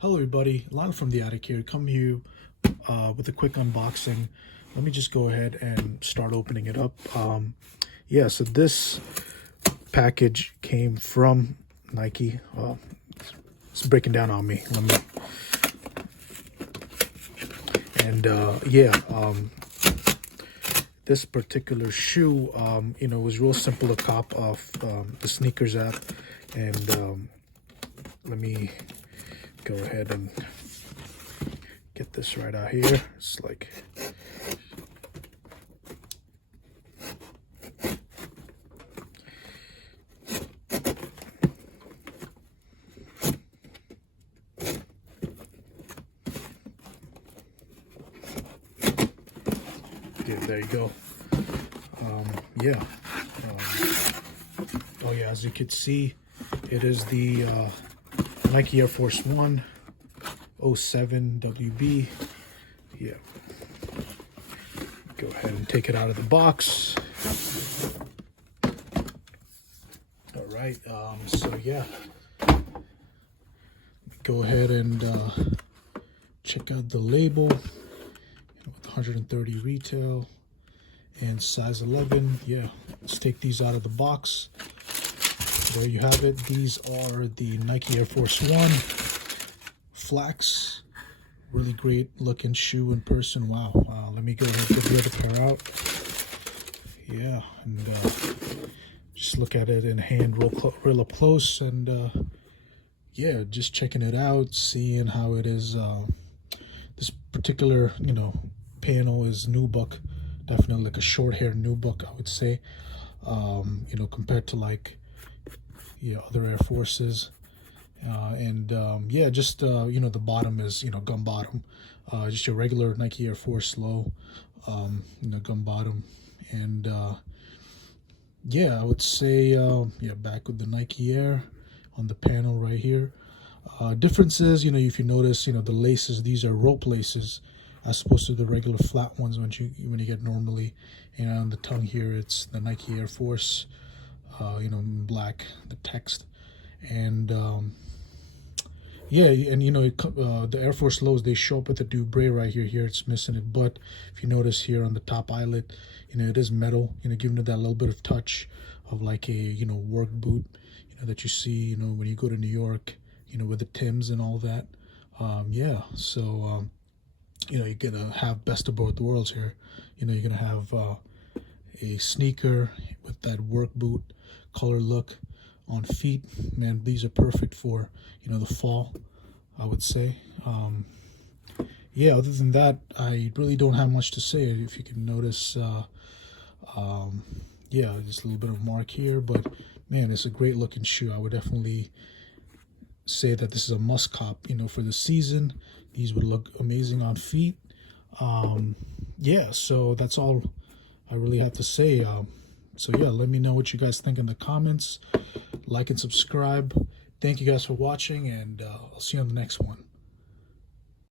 Hello everybody, Lana from the attic here, come you with a quick unboxing. Let me just go ahead and start opening it up. Yeah, so this package came from Nike. It's breaking down on me. This particular shoe, was real simple to cop off the sneakers app, and let me go ahead and get this right out here. It's like there you go. Oh yeah, as you can see, it is the Nike Air Force One 07 WB. Yeah, go ahead and take it out of the box. All right, so yeah, go ahead and check out the label. With 130 retail and size 11. Yeah, let's take these out of the box. There you have it. These are the Nike Air Force One Flax. Really great looking shoe in person. Wow. Let me go ahead and get the other pair out. Yeah, and just look at it in hand real up close, and yeah, just checking it out, seeing how it is. This particular panel is nubuck, definitely like a short hair nubuck, I would say, compared to like other Air Forces. Just the bottom is gum bottom, just your regular Nike Air Force Low, gum bottom. And I would say back with the Nike Air on the panel right here. Differences, if you notice, the laces, these are rope laces as opposed to the regular flat ones when you get normally. And on the tongue here, it's the Nike Air Force, black, the text. And the Air Force Lows, they show up with the Dubray right here. Here it's missing it, but if you notice here on the top eyelet, it is metal, giving it that little bit of touch of like a work boot, that you see, when you go to New York, with the Timbs and all that. You're gonna have best of both worlds here. You're gonna have a sneaker with that work boot color look on feet. Man, these are perfect for the fall, I would say. Other than that, I really don't have much to say. If you can notice, just a little bit of mark here, but man, it's a great looking shoe. I would definitely say that this is a must cop, for the season. These would look amazing on feet. So that's all I really have to say. Let me know what you guys think in the comments. Like and subscribe. Thank you guys for watching, and I'll see you on the next one.